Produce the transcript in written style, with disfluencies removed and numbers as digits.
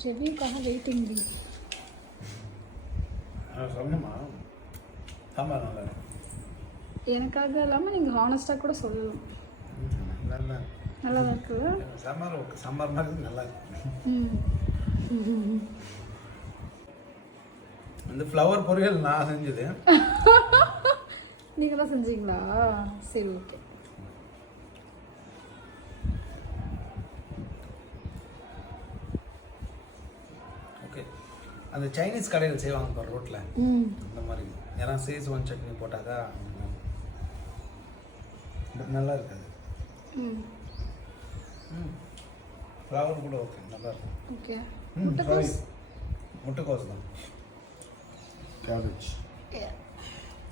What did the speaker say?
ஷெவிக்காக waiting D. சொன்னமா sambar நல்லா எனக்காக இல்லாமல் நீங்கள் ஹானஸ்டாக கூட சொல்லலாம். நல்லா நல்லா தான் இருக்குல்ல சாம்பார். ஓகே, சாம்பார் மாதிரி நல்லா இருக்கு. இந்த ஃப்ளவர் பொரியல் நான் செஞ்சது. நீங்கள் தான் செஞ்சீங்களா? சரி, ஓகே. ஓகே, அந்த சைனீஸ் கடையில் செய்வாங்க பாரு ரோட்டில், அந்த மாதிரி. ஏன்னா சேஸ்வான் சட்னி போட்டாக்கா நல்லா இருக்காது. ஃப்ளவர் கூட ஓகே, நல்லா இருக்கும். ஓகே. முட்டைக்கோஸ் தான். கேபேஜ்.